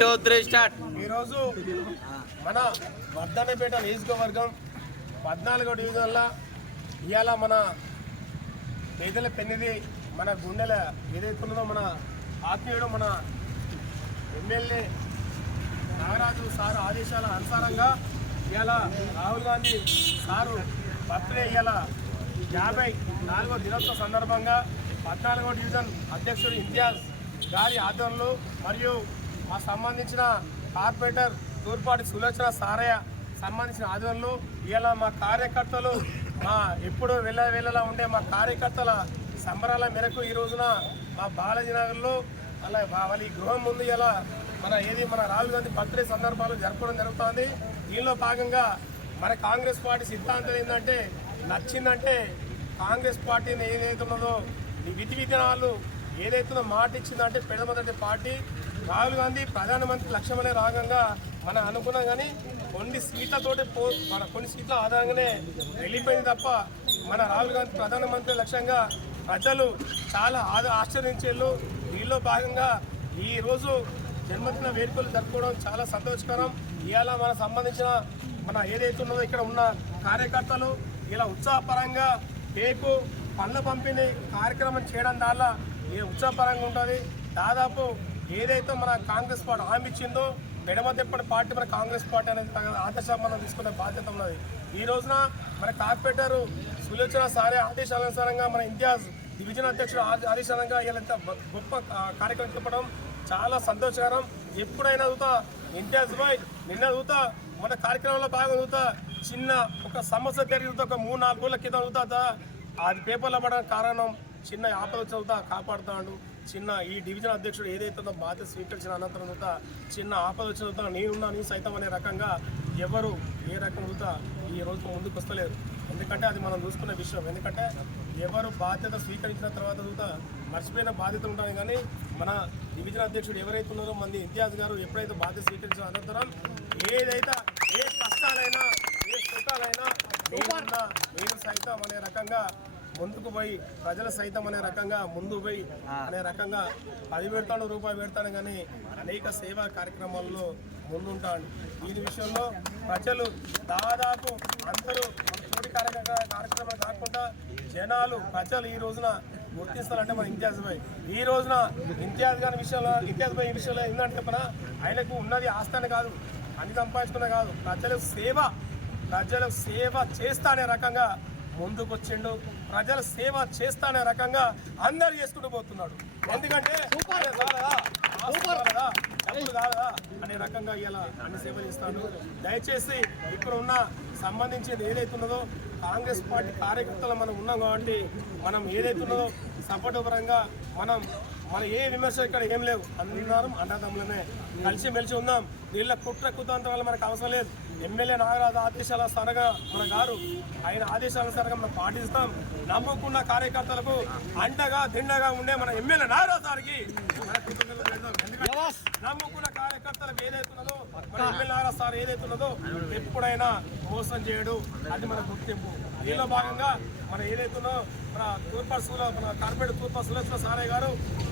2 3 start. ఈరోజు మన వర్ధన్నపేట నియోజకవర్గం 14వ డివిజన్లో ఇవాళ మన పేదల పెన్నిది మన గుండెల ఏదైతే ఉన్నదో మన ఆత్మీయుడు మన ఎమ్మెల్యే నాగరాజు సార్ ఆదేశాల అనుసారంగా ఇవాళ రాహుల్ గాంధీ సారు బర్త్డే ఇవాళ 54వ దినోత్సవ సందర్భంగా 14వ డివిజన్ అధ్యక్షుడు ఇంతియాజ్ గారి ఆధ్వర్యంలో మరియు మా సంబంధించిన కార్పొరేటర్ తూర్పాటి సులోచన సారయ్య సంబంధించిన ఆధ్వర్యంలో ఇవాళ మా కార్యకర్తలు మా ఎప్పుడు వెళ్ళలా ఉండే మా కార్యకర్తల సంబరాల మేరకు ఈ రోజున మా బాలాజీ నగర్లో అలా వాళ్ళ ఈ గృహం ముందు ఇలా మన రాహుల్ గాంధీ బర్త్డే సందర్భాలు జరపడం జరుగుతుంది. దీనిలో భాగంగా మన కాంగ్రెస్ పార్టీ సిద్ధాంతం ఏంటంటే నచ్చిందంటే కాంగ్రెస్ పార్టీని ఏదైతే ఉన్నదో విధి విధానాలు ఏదైతే మాట ఇచ్చిందంటే పెడమొదటి పార్టీ రాహుల్ గాంధీ ప్రధానమంత్రి లక్ష్యమనే రాగంగా మనం అనుకున్నాం. కానీ కొన్ని సీట్లతోటి కొన్ని సీట్ల ఆధారంగానే వెళ్ళిపోయింది తప్ప మన రాహుల్ గాంధీ ప్రధానమంత్రి లక్ష్యంగా ప్రజలు చాలా ఆశ్చర్యించేళ్ళు. దీనిలో భాగంగా ఈరోజు జన్మదిన వేడుకలు జరుపుకోవడం చాలా సంతోషకరం. ఇవాళ మన సంబంధించిన మన ఏదైతే ఉన్నదో ఇక్కడ ఉన్న కార్యకర్తలు ఇలా ఉత్సాహపరంగా కేకు పండ్ల పంపిణీ కార్యక్రమం చేయడం వల్ల ఉత్సాహపరంగా ఉంటుంది. దాదాపు ఏదైతే మన కాంగ్రెస్ పార్టీ హామీ ఇచ్చిందో పెడమదెప్పటి పార్టీ మన కాంగ్రెస్ పార్టీ అనేది ఆదేశాలు మనం తీసుకునే బాధ్యత ఉన్నది. ఈ రోజున మన కార్పొరేటర్ సులోచన సారే ఆదేశానుసారంగా మన ఇంతియాజ్ డివిజన్ అధ్యక్షుడు ఆదేశాలంగా ఇలా గొప్ప కార్యక్రమం చెప్పడం చాలా సంతోషకరం. ఎప్పుడైనా చూతా ఇంతియాజ్ భాయ్ నిన్న చూతా మన కార్యక్రమంలో బాగా చూతా చిన్న ఒక సమస్య జరిగితే ఒక 3-4 రోజుల క్రితం చూతా అది పేపర్లో పడడానికి కారణం చిన్న ఆపద చదువుతా కాపాడుతాడు. చిన్న ఈ డివిజన్ అధ్యక్షుడు ఏదైతుందో బాధ్యత స్వీకరించిన అనంతరం చూతా చిన్న ఆపద చదువుతా నేనున్నా నీ సైతం అనే రకంగా ఎవరు ఏ రకం చూతా ఈ రోజు ముందుకు వస్తలేరు. ఎందుకంటే అది మనం చూసుకునే విషయం. ఎందుకంటే ఎవరు బాధ్యత స్వీకరించిన తర్వాత చూతా మర్చిపోయిన బాధ్యత ఉంటుంది. కానీ మన డివిజన్ అధ్యక్షుడు ఎవరైతే ఉన్నారో మంది ఇంతియాజ్ గారు ఎప్పుడైతే బాధ్యత స్వీకరించిన అనంతరం ఏదైతే ఏ కష్టాలైనా ఏ సుఖాలైనా నేను సైతం అనే రకంగా ముందుకు పోయి ప్రజల సైతం అనే రకంగా ముందు పోయి అనే రకంగా 10 పెడతాను రూపాయి పెడతాను కానీ అనేక సేవా కార్యక్రమాల్లో ముందుంటాను. ఈ విషయంలో ప్రజలు దాదాపు అందరూ పోటీ కార్యక్రమాలు కాకుండా జనాలు ప్రజలు ఈ రోజున గుర్తిస్తారంటే మన ఇంతియాజ్ భాయ్ ఈ రోజున ఇంతియాజ్ భాయ్ ఈ విషయంలో ఏంటంటే మన ఆయనకు ఉన్నది ఆస్థానే కాదు అన్ని సంపాదించుకునే కాదు ప్రజలకు సేవ చేస్తా అనే రకంగా ముందుకు వచ్చిండు. ప్రజల సేవ చేస్తానే రకంగా అందరు చేసుకుంటూ పోతున్నాడు. ఎందుకంటే డబ్బులు కాదా అనే రకంగా ఇలా అన్ని సేవలు చేస్తాడు. దయచేసి ఇక్కడ ఉన్న సంబంధించేది ఏదైతే ఉన్నదో కాంగ్రెస్ పార్టీ కార్యకర్తలు మనం ఉన్నాం కాబట్టి మనం ఏదైతే ఉన్నదో సపోర్ట్ పరంగా మన ఏ విమర్శ ఇక్కడ ఏం లేవు. అందరం అన్నదమ్ములనే కలిసిమెలిసి ఉందాం. వీళ్ళ కుట్ర కుతంత్రాలు మనకు అవసరం లేదు. ఎమ్మెల్యే నాగరాజు ఆదేశాల సరగా మన గారు ఆయన ఆదేశానుసారంగా మనం పాటిస్తాం. నమ్ముకున్న కార్యకర్తలకు అండగా దిండగా ఉండే మన ఎమ్మెల్యే నాగరాజు గారికి నమ్ముకున్న కార్యకర్తలకు ఏదైతున్నదో మన ఎమ్మెల్యే నాగరాజు సార్ ఏదైతున్నదో ఎప్పుడైనా మోసం చేయడు. అది మన గుర్తింపు. దీనిలో భాగంగా మన ఏదైతున్నదో మన కార్పొరేట్ తూర్పాటి సులోచన సారయ్య గారు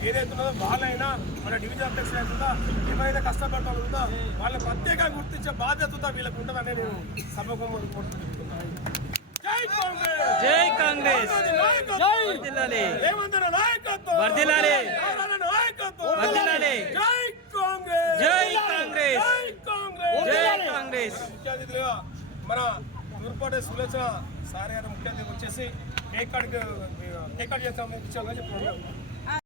ఏదైతున్నదో వాళ్ళైనా మన డివిజన్ అధ్యక్షులు అవుతుందా ఎవరైనా కష్టపడతా వాళ్ళని ప్రత్యేకంగా గుర్తించే బాధ్యత వీళ్ళకు ఉంటుందని నేను సభకు కోరుకుంటున్నాను. జై కాంగ్రెస్, రేవంత్ నాయకత్వం వర్ధిల్లాలి, జై కాంగ్రెస్. ముఖ్య అతిథిగా మన తూర్పాటి సులోచన సార్ గారు ముఖ్య అతిథి వచ్చేసి కేక్ కట్ చేస్తామని చెప్తున్నాను.